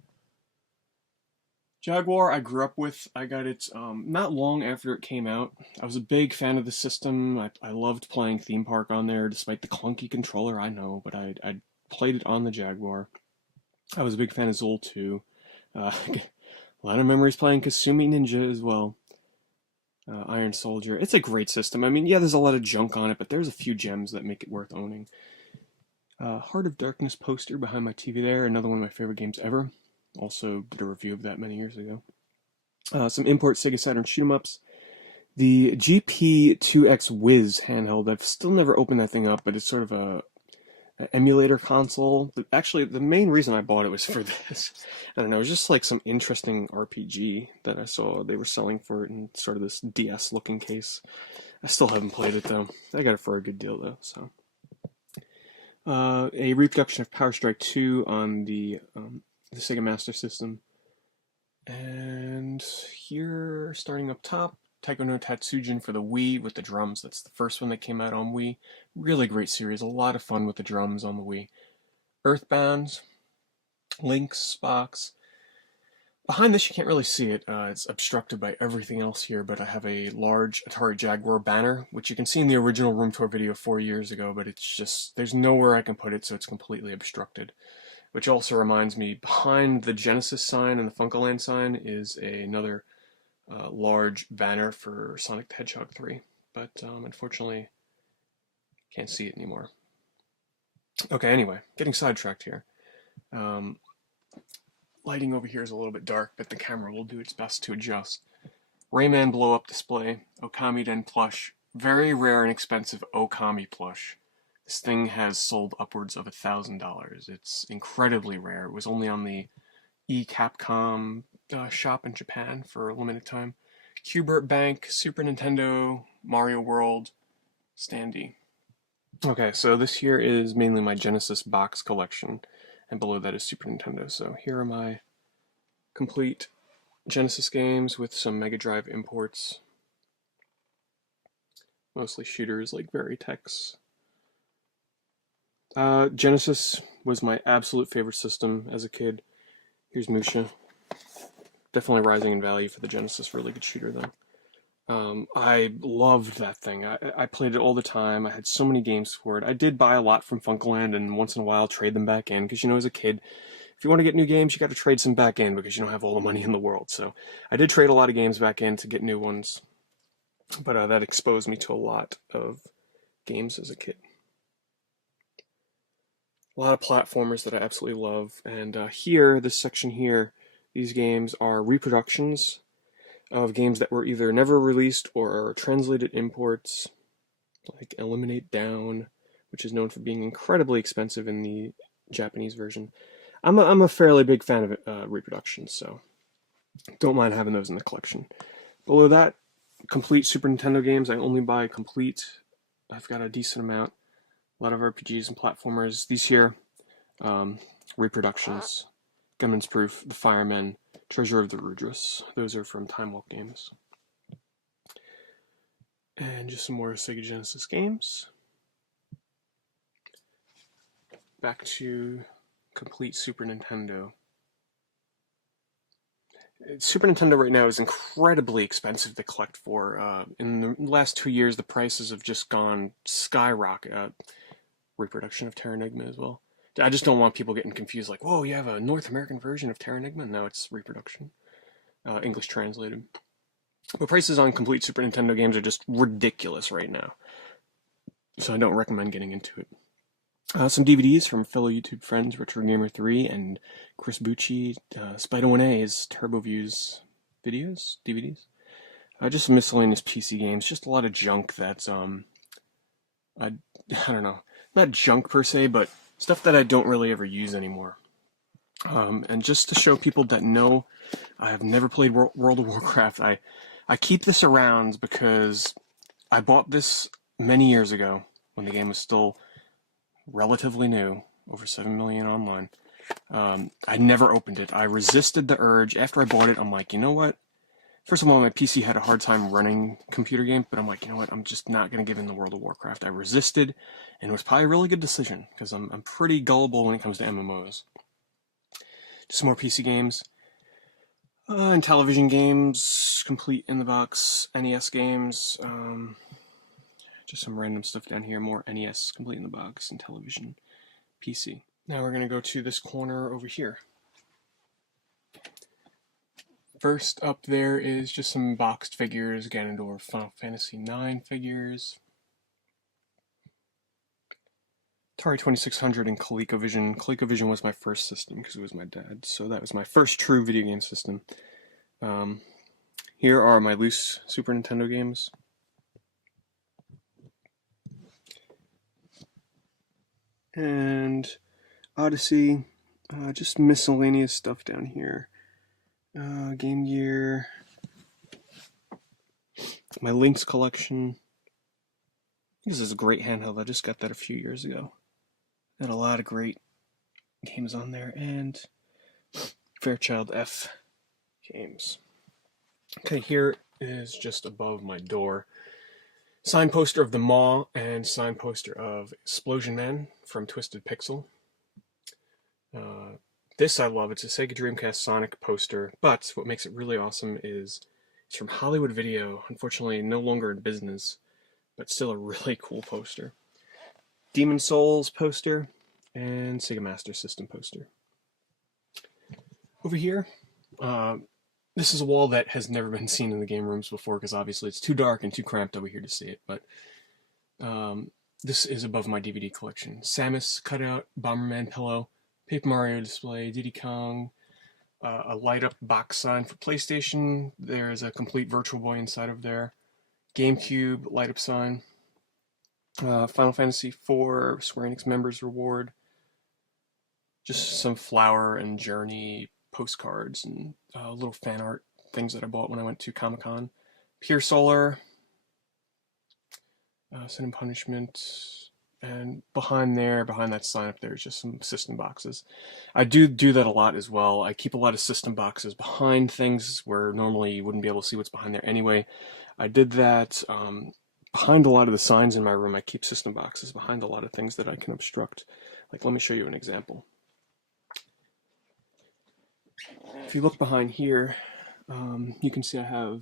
Jaguar I grew up with. I got it not long after it came out. I was a big fan of the system. I loved playing Theme Park on there, despite the clunky controller, I know, but I played it on the Jaguar. I was a big fan of Zool too. A lot of memories playing Kasumi Ninja as well. Iron Soldier. It's a great system. I mean, yeah, there's a lot of junk on it, but there's a few gems that make it worth owning. Heart of Darkness poster behind my TV there. Another one of my favorite games ever. Also did a review of that many years ago. Some import Sega Saturn shoot-'em-ups. The GP2X Wiz handheld. I've still never opened that thing up, but it's sort of an emulator console. Actually, the main reason I bought it was for this. I don't know, it was just like some interesting RPG that I saw they were selling for it in sort of this DS-looking case. I still haven't played it, though. I got it for a good deal, though, so. A reproduction of Power Strike 2 on the Sega Master System. And here, starting up top, Taiko no Tatsujin for the Wii with the drums. That's the first one that came out on Wii. Really great series. A lot of fun with the drums on the Wii. Earthbound, Link's box. Behind this, you can't really see it. It's obstructed by everything else here, but I have a large Atari Jaguar banner, which you can see in the original room tour video 4 years ago, but it's just, there's nowhere I can put it, so it's completely obstructed. Which also reminds me, behind the Genesis sign and the Funkoland sign is another large banner for Sonic the Hedgehog 3, but unfortunately can't see it anymore. Okay, anyway, getting sidetracked here. Lighting over here is a little bit dark, but the camera will do its best to adjust. Rayman blow-up display, Okami Den plush, very rare and expensive Okami plush. This thing has sold upwards of $1,000. It's incredibly rare. It was only on the Capcom shop in Japan for a limited time. Hubert Bank, Super Nintendo, Mario World, Standee. Okay, so this here is mainly my Genesis box collection, and below that is Super Nintendo. So here are my complete Genesis games with some Mega Drive imports. Mostly shooters like Veritex. Genesis was my absolute favorite system as a kid. Here's Musha. Definitely rising in value for the Genesis. Really good shooter, though. I loved that thing. I played it all the time. I had so many games for it. I did buy a lot from Funkoland and once in a while trade them back in because, as a kid, if you want to get new games, you got to trade some back in because you don't have all the money in the world. So I did trade a lot of games back in to get new ones, but that exposed me to a lot of games as a kid. A lot of platformers that I absolutely love, and here, this section here, these games are reproductions of games that were either never released or translated imports, like Eliminate Down, which is known for being incredibly expensive in the Japanese version. I'm a fairly big fan of reproductions, so don't mind having those in the collection. Below that, complete Super Nintendo games. I only buy complete. I've got a decent amount. A lot of RPGs and platformers. These here, reproductions. Gunman's Proof, The Firemen, Treasure of the Rudras. Those are from Time Walk Games. And just some more Sega Genesis games. Back to complete Super Nintendo. Super Nintendo right now is incredibly expensive to collect for. In the last 2 years, the prices have just gone skyrocket. Reproduction of Terranigma as well. I just don't want people getting confused, like, whoa, you have a North American version of Terranigma? No, it's reproduction. English translated. But prices on complete Super Nintendo games are just ridiculous right now. So I don't recommend getting into it. Some DVDs from fellow YouTube friends, RetroGamer3 and Chris Bucci. Spider1A's TurboViews videos, DVDs. Just some miscellaneous PC games. Just a lot of junk that's, I don't know. Not junk per se, but stuff that I don't really ever use anymore. And just to show people that know, I have never played World of Warcraft. I keep this around because I bought this many years ago when the game was still relatively new, over 7 million online. I never opened it. I resisted the urge. After I bought it, I'm like, you know what? First of all, my PC had a hard time running computer games, but I'm like, you know what? I'm just not going to give in the World of Warcraft. I resisted, and it was probably a really good decision, because I'm pretty gullible when it comes to MMOs. Just some more PC games. And television games, complete in the box. NES games. Just some random stuff down here. More NES, complete in the box, and television. PC. Now we're going to go to this corner over here. First up there is just some boxed figures, Ganondorf, Final Fantasy IX figures, Atari 2600 and ColecoVision. ColecoVision was my first system because it was my dad's, so that was my first true video game system. Here are my loose Super Nintendo games. And Odyssey, just miscellaneous stuff down here. Game Gear, my Lynx collection. This is a great handheld. I just got that a few years ago. Got a lot of great games on there, and Fairchild F games. Okay, here is just above my door. Signed poster of the Maw and signed poster of Explosion Man from Twisted Pixel. This I love. It's a Sega Dreamcast Sonic poster, but what makes it really awesome is it's from Hollywood Video. Unfortunately, no longer in business, but still a really cool poster. Demon Souls poster and Sega Master System poster. Over here, this is a wall that has never been seen in the game rooms before because obviously it's too dark and too cramped over here to see it, but this is above my DVD collection. Samus cutout, Bomberman pillow, Paper Mario display, Diddy Kong, a light-up box sign for PlayStation. There's a complete Virtual Boy inside of there. GameCube light-up sign. Final Fantasy IV Square Enix Members Reward. Just some Flower and Journey postcards and little fan art things that I bought when I went to Comic-Con. Pure Solar, Sin and Punishment, and behind that sign up there is just some system boxes. I do that a lot as well. I keep a lot of system boxes behind things where normally you wouldn't be able to see what's behind there anyway. I did that behind a lot of the signs in my room. I keep system boxes behind a lot of things that I can obstruct. Like, let me show you an example. If you look behind here, you can see I have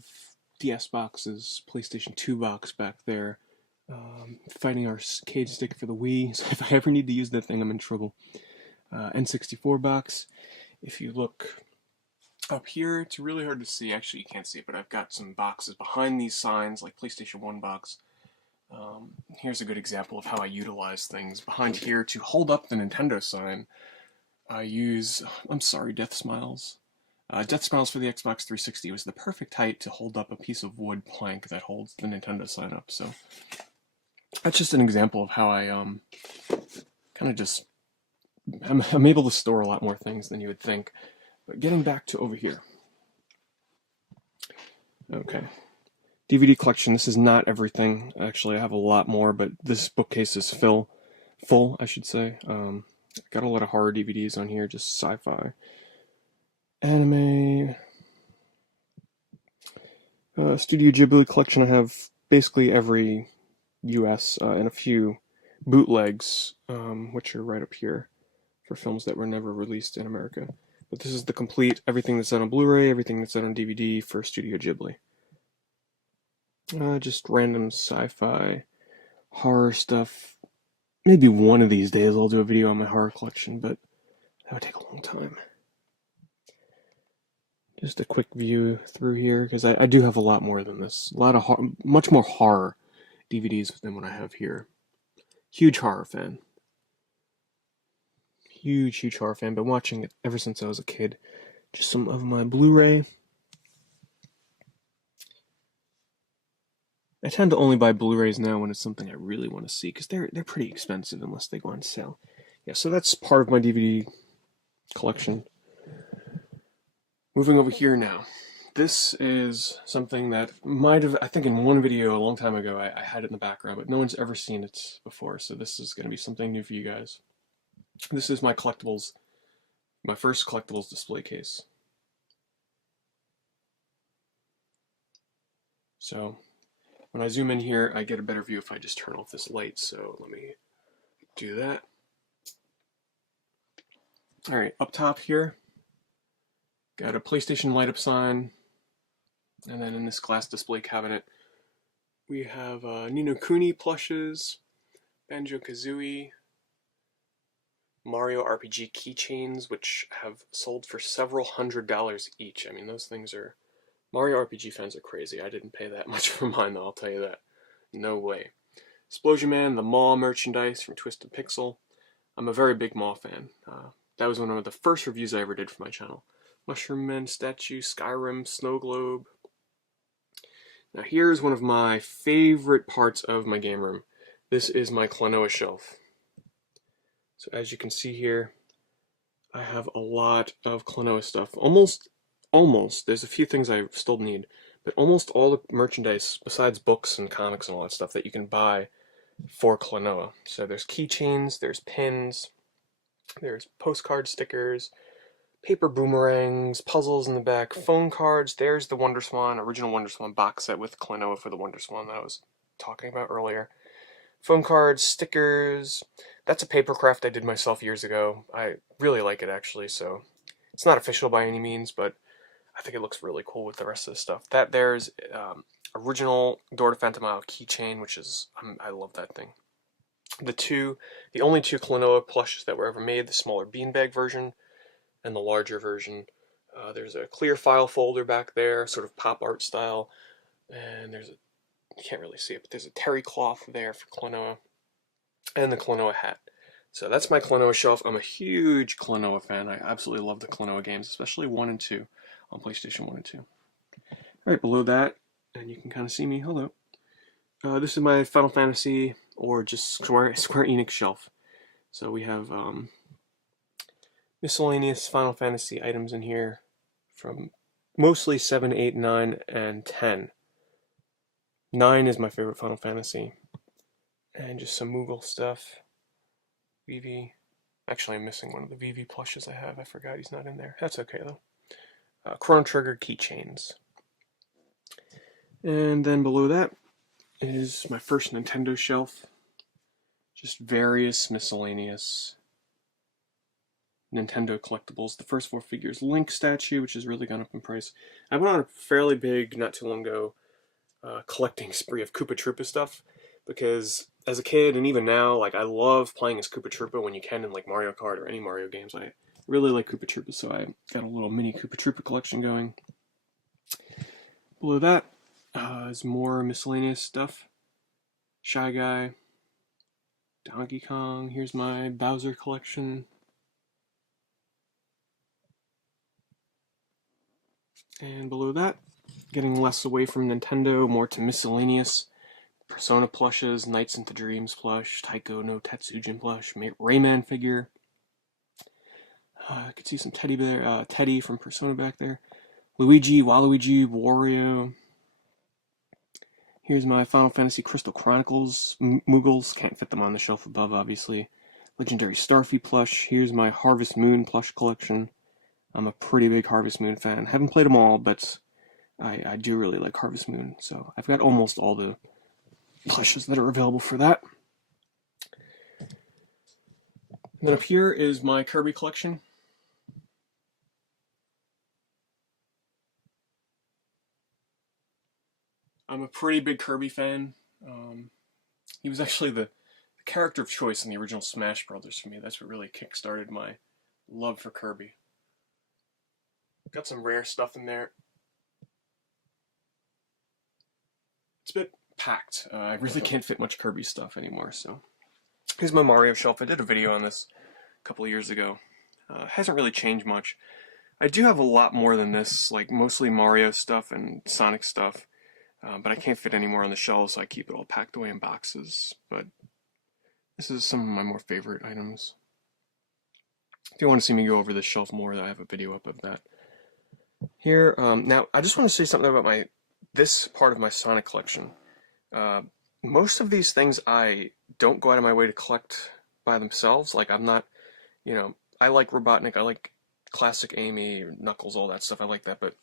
DS boxes, PlayStation 2 box back there, Fighting our Cage stick for the Wii, so if I ever need to use that thing, I'm in trouble. N64 box. If you look up here, it's really hard to see. Actually, you can't see it, but I've got some boxes behind these signs, like PlayStation 1 box. Here's a good example of how I utilize things. Behind here, to hold up the Nintendo sign, I use, I'm sorry, Death Smiles. Death Smiles for the Xbox 360 was the perfect height to hold up a piece of wood plank that holds the Nintendo sign up. So that's just an example of how I kind of just, I'm able to store a lot more things than you would think. But getting back to over here. Okay. DVD collection. This is not everything. Actually, I have a lot more, but this bookcase is full, I should say. Got a lot of horror DVDs on here, just sci-fi. Anime. Studio Ghibli collection. I have basically every US and a few bootlegs, which are right up here for films that were never released in America. But this is the complete, everything that's out on Blu-ray, everything that's out on DVD for Studio Ghibli. Just random sci-fi, horror stuff. Maybe one of these days I'll do a video on my horror collection, but that would take a long time. Just a quick view through here, because I do have a lot more than this. A lot of much more horror DVDs than what I have here. Huge horror fan. Huge horror fan. Been watching it ever since I was a kid. Just some of my Blu-ray. I tend to only buy Blu-rays now when it's something I really want to see, because they're pretty expensive unless they go on sale. Yeah, so that's part of my DVD collection. Moving over here now. This is something that might have, I think in one video a long time ago, I had it in the background, but no one's ever seen it before, so this is going to be something new for you guys. This is my collectibles, my first collectibles display case. So, when I zoom in here, I get a better view if I just turn off this light, so let me do that. Alright, up top here, got a PlayStation light-up sign, and then in this glass display cabinet, we have Ni no Kuni plushes, Banjo-Kazooie, Mario RPG keychains, which have sold for several $100s each. I mean, those things are... Mario RPG fans are crazy. I didn't pay that much for mine, though, I'll tell you that. No way. Explosion Man, the Maw merchandise from Twisted Pixel. I'm a very big Maw fan. That was one of the first reviews I ever did for my channel. Mushroom Man statue, Skyrim, Snow Globe. Now here's one of my favorite parts of my game room. This is my Klonoa shelf. So as you can see here, I have a lot of Klonoa stuff. Almost, there's a few things I still need, but almost all the merchandise, besides books and comics and all that stuff, that you can buy for Klonoa. So there's keychains, there's pins, there's postcard stickers, paper boomerangs, puzzles in the back, phone cards. There's the WonderSwan, original WonderSwan box set with Klonoa for the WonderSwan that I was talking about earlier. Phone cards, stickers. That's a paper craft I did myself years ago. I really like it, actually, so it's not official by any means, but I think it looks really cool with the rest of the stuff. There's original Door to Phantom Isle keychain, which is, I love that thing. The only two Klonoa plushes that were ever made, the smaller beanbag version and the larger version. There's a clear file folder back there, sort of pop art style, and there's you can't really see it, but there's a terry cloth there for Klonoa, and the Klonoa hat. So that's my Klonoa shelf. I'm a huge Klonoa fan. I absolutely love the Klonoa games, especially 1 and 2 on PlayStation 1 and 2. Alright, below that, and you can kind of see me, hello. This is my Final Fantasy, or just Square Enix shelf. So we have miscellaneous Final Fantasy items in here from mostly 7, 8, 9, and 10. 9 is my favorite Final Fantasy. And just some Moogle stuff. Vivi. Actually, I'm missing one of the Vivi plushes I have. I forgot he's not in there. That's okay, though. Chrono Trigger keychains. And then below that is my first Nintendo shelf. Just various miscellaneous Nintendo collectibles. The first 4 figures Link statue, which has really gone up in price. I went on a fairly big, not too long ago, collecting spree of Koopa Troopa stuff, because as a kid and even now, like, I love playing as Koopa Troopa when you can in like Mario Kart or any Mario games. I really like Koopa Troopa, so I got a little mini Koopa Troopa collection going. Below that is more miscellaneous stuff. Shy Guy, Donkey Kong. Here's my Bowser collection. And below that, getting less away from Nintendo, more to miscellaneous Persona plushes, Nights into Dreams plush, Taiko no Tetsujin plush, Rayman figure. I could see some Teddy from Persona back there. Luigi, Waluigi, Wario. Here's my Final Fantasy Crystal Chronicles Moogles. Can't fit them on the shelf above, obviously. Legendary Starfy plush. Here's my Harvest Moon plush collection. I'm a pretty big Harvest Moon fan. Haven't played them all, but I do really like Harvest Moon. So I've got almost all the plushes that are available for that. And then up here is my Kirby collection. I'm a pretty big Kirby fan. He was actually the character of choice in the original Smash Brothers for me. That's what really kickstarted my love for Kirby. Got some rare stuff in there. It's a bit packed. I really can't fit much Kirby stuff anymore, so. Here's my Mario shelf. I did a video on this a couple of years ago. Hasn't really changed much. I do have a lot more than this, like mostly Mario stuff and Sonic stuff. But I can't fit any more on the shelves, so I keep it all packed away in boxes. But this is some of my more favorite items. If you want to see me go over this shelf more, I have a video up of that. Here, now, I just want to say something about this part of my Sonic collection. Most of these things I don't go out of my way to collect by themselves. Like, I'm not, I like Robotnik, I like Classic Amy, Knuckles, all that stuff, I like that, but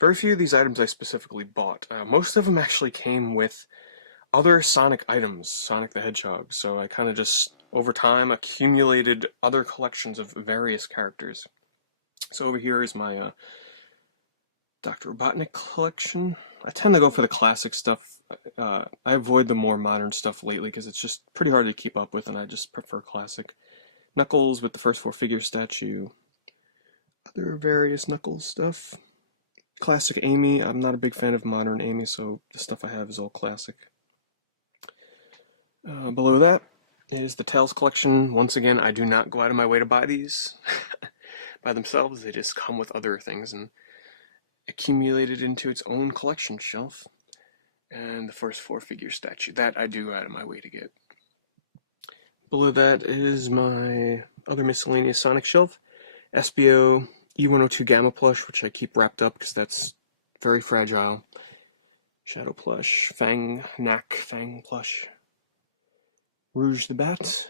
very few of these items I specifically bought. Most of them actually came with other Sonic items, Sonic the Hedgehog, so I kind of just, over time, accumulated other collections of various characters. So over here is my Dr. Robotnik collection. I tend to go for the classic stuff. I avoid the more modern stuff lately because it's just pretty hard to keep up with, and I just prefer classic. Knuckles with the first 4 figure statue. Other various Knuckles stuff. Classic Amy. I'm not a big fan of modern Amy, so the stuff I have is all classic. Below that is the Tails collection. Once again, I do not go out of my way to buy these by themselves. They just come with other things and accumulated into its own collection shelf. And the first 4 figure statue. That I do go out of my way to get. Below that is my other miscellaneous Sonic shelf. SBO E102 Gamma plush, which I keep wrapped up because that's very fragile. Shadow plush. Fang plush. Rouge the Bat.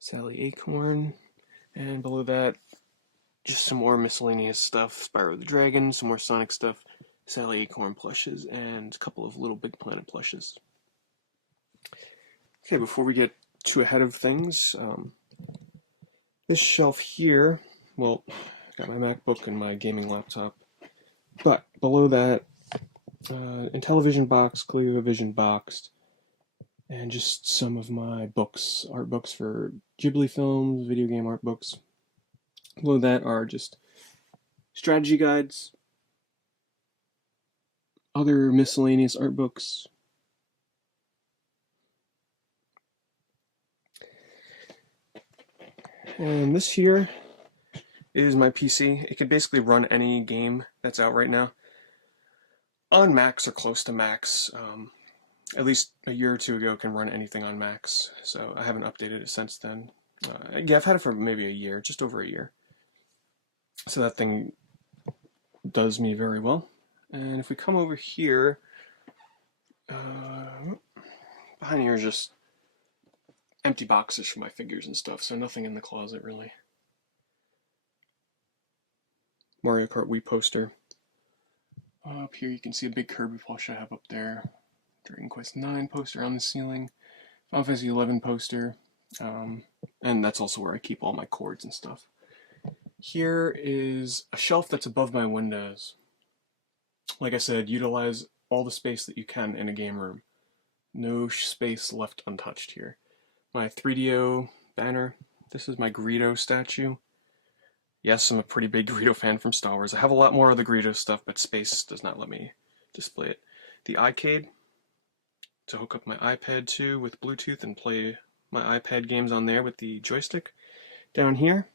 Sally Acorn. And below that, just some more miscellaneous stuff. Spyro the Dragon, some more Sonic stuff. Sally Acorn plushes, and a couple of Little Big Planet plushes. Okay, before we get too ahead of things, this shelf here, well, I got my MacBook and my gaming laptop, but below that, Intellivision box, ClearVision boxed, and just some of my books, art books for Ghibli films, video game art books. Below that are just strategy guides, other miscellaneous art books. And this here is my PC. It could basically run any game that's out right now. On Max or close to Max. At least a year or two ago, it can run anything on Max. So I haven't updated it since then. Yeah, I've had it for maybe a year, just over a year. So that thing does me very well. And if we come over here, behind here is just empty boxes for my figures and stuff, so nothing in the closet really. Mario Kart Wii poster. Up here you can see a big Kirby plush I have up there. Dragon Quest IX poster on the ceiling. Final Fantasy XI poster. And that's also where I keep all my cords and stuff. Here is a shelf that's above my windows. Like I said, utilize all the space that you can in a game room. No space left untouched here. My 3DO banner. This is my Greedo statue. Yes, I'm a pretty big Greedo fan from Star Wars. I have a lot more of the Greedo stuff, but space does not let me display it. The iCade, to hook up my iPad to with Bluetooth and play my iPad games on there with the joystick. Down here,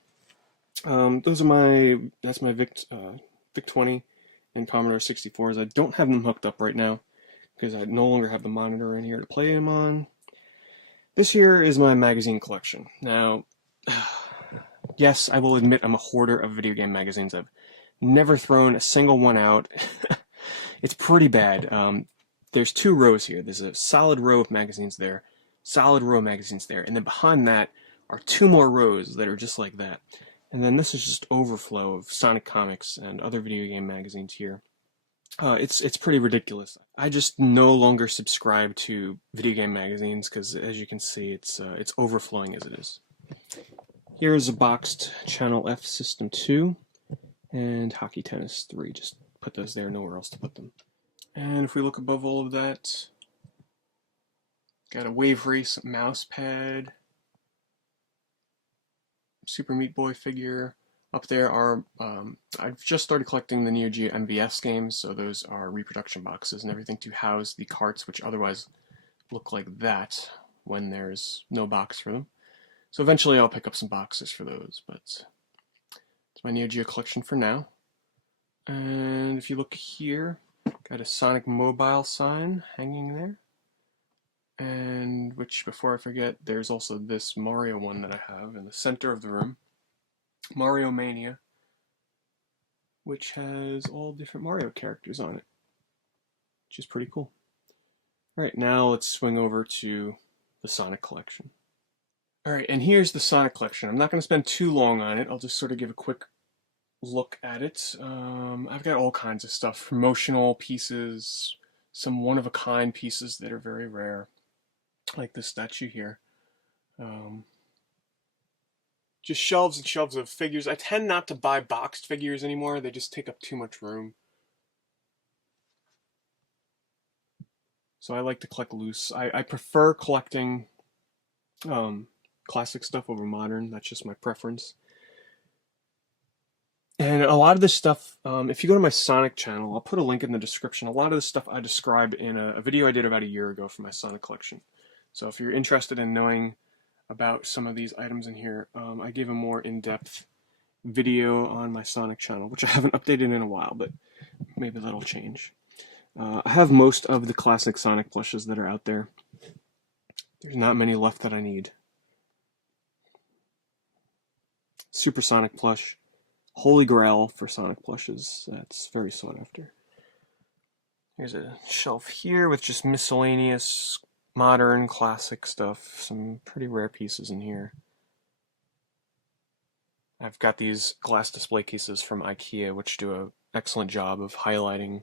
that's my VIC-20 and Commodore 64s. I don't have them hooked up right now because I no longer have the monitor in here to play them on. This here is my magazine collection. Now, yes, I will admit I'm a hoarder of video game magazines. I've never thrown a single one out. It's pretty bad. There's two rows here. There's a solid row of magazines there, solid row of magazines there, and then behind that are two more rows that are just like that. And then this is just overflow of Sonic comics and other video game magazines here. It's pretty ridiculous. I just no longer subscribe to video game magazines because, as you can see, it's overflowing as it is. Here's a boxed Channel F System 2 and Hockey Tennis 3. Just put those there, nowhere else to put them. And if we look above all of that, got a Wave Race mouse pad, Super Meat Boy figure. Up there are, I've just started collecting the Neo Geo MVS games, so those are reproduction boxes and everything to house the carts, which otherwise look like that when there's no box for them. So eventually I'll pick up some boxes for those, but it's my Neo Geo collection for now. And if you look here, got a Sonic Mobile sign hanging there. And which, before I forget, there's also this Mario one that I have in the center of the room. Mario Mania, which has all different Mario characters on it, which is pretty cool. Alright, now let's swing over to the Sonic collection. Alright, and here's the Sonic collection. I'm not going to spend too long on it. I'll just sort of give a quick look at it. I've got all kinds of stuff. Promotional pieces, some one-of-a-kind pieces that are very rare, like this statue here. Just shelves and shelves of figures. I tend not to buy boxed figures anymore. They just take up too much room. So I like to collect loose. I prefer collecting classic stuff over modern. That's just my preference. And a lot of this stuff, if you go to my Sonic channel, I'll put a link in the description. A lot of this stuff I described in a video I did about a year ago for my Sonic collection. So if you're interested in knowing about some of these items in here, I gave a more in-depth video on my Sonic channel, which I haven't updated in a while, but maybe that'll change. I have most of the classic Sonic plushes that are out there. There's not many left that I need. Super Sonic plush. Holy Grail for Sonic plushes. That's very sought after. Here's a shelf here with just miscellaneous modern classic stuff. Some pretty rare pieces in here. I've got these glass display cases from IKEA, which do an excellent job of highlighting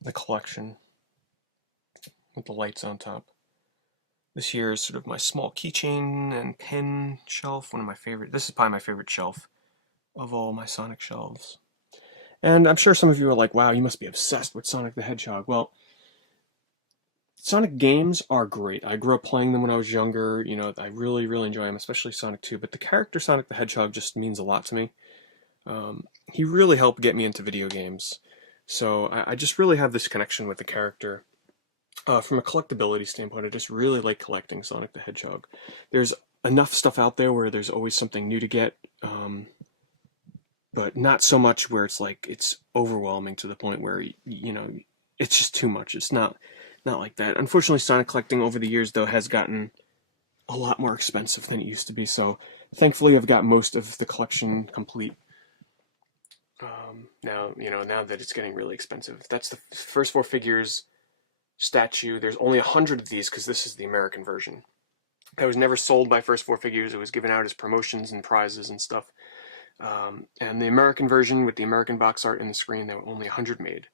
the collection with the lights on top. This here is sort of my small keychain and pen shelf. One of my favorite. This is probably my favorite shelf of all my Sonic shelves. And I'm sure some of you are like, wow, you must be obsessed with Sonic the Hedgehog. Well, Sonic games are great. I grew up playing them when I was younger. You know, I really, really enjoy them, especially Sonic 2. But the character Sonic the Hedgehog just means a lot to me. He really helped get me into video games. So I just really have this connection with the character. From a collectability standpoint, I just really like collecting Sonic the Hedgehog. There's enough stuff out there where there's always something new to get, but not so much where it's like it's overwhelming to the point where you know it's just too much. It's not like that. Unfortunately, Sonic collecting over the years though has gotten a lot more expensive than it used to be. So thankfully, I've got most of the collection complete. Now, now that it's getting really expensive. That's the first four figures statue. There's only 100 of these because this is the American version. That was never sold by First Four Figures. It was given out as promotions and prizes and stuff. And the American version with the American box art in the screen, there were only 100 made.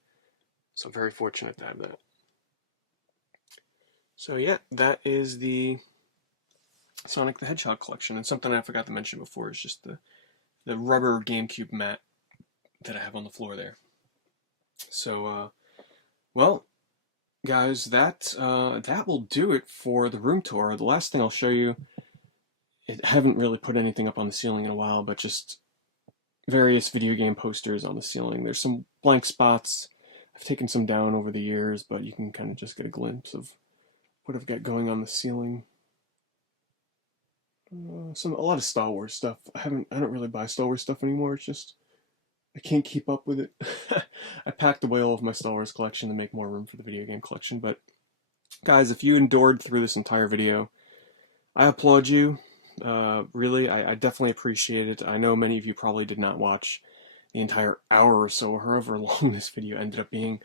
So very fortunate to have that. So yeah, that is the Sonic the Hedgehog collection. And something I forgot to mention before is just the rubber GameCube mat that I have on the floor there. So, well, guys, that will do it for the room tour. The last thing I'll show you, I haven't really put anything up on the ceiling in a while, but just various video game posters on the ceiling. There's some blank spots. I've taken some down over the years, but you can kind of just get a glimpse of what I've got going on the ceiling. A lot of Star Wars stuff. I don't really buy Star Wars stuff anymore. It's just I can't keep up with it. I packed away all of my Star Wars collection to make more room for the video game collection. But guys, if you endured through this entire video, I applaud you. Really, I definitely appreciate it. I know many of you probably did not watch the entire hour or so, or however long this video ended up being.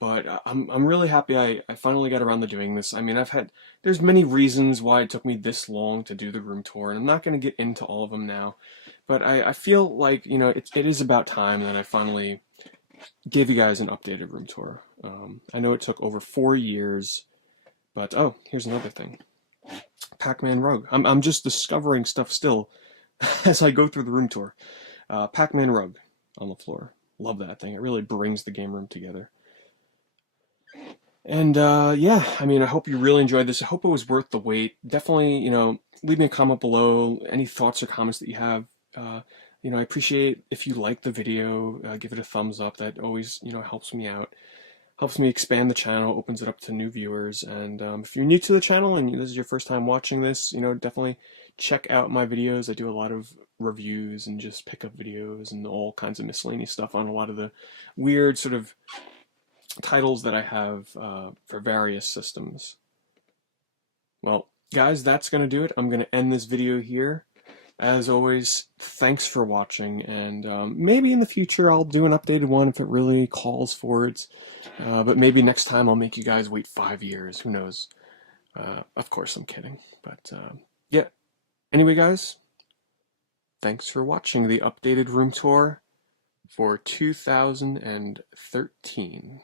But I'm really happy I finally got around to doing this. I mean, there's many reasons why it took me this long to do the room tour, and I'm not going to get into all of them now. But I feel like, it is about time that I finally gave you guys an updated room tour. I know it took over 4 years, but oh, here's another thing. Pac-Man rug. I'm just discovering stuff still as I go through the room tour. Pac-Man rug on the floor. Love that thing. It really brings the game room together. And yeah, I mean, I hope you really enjoyed this. I hope it was worth the wait. Definitely, leave me a comment below. Any thoughts or comments that you have. I appreciate if you like the video. Give it a thumbs up. That always, helps me out. Helps me expand the channel, opens it up to new viewers. And if you're new to the channel and this is your first time watching this, definitely check out my videos. I do a lot of reviews and just pickup videos and all kinds of miscellaneous stuff on a lot of the weird sort of titles that I have for various systems. Well, guys, that's going to do it. I'm going to end this video here. As always, thanks for watching, and maybe in the future I'll do an updated one if it really calls for it. But maybe next time I'll make you guys wait 5 years. Who knows? Of course, I'm kidding. But yeah. Anyway, guys, thanks for watching the updated room tour for 2013.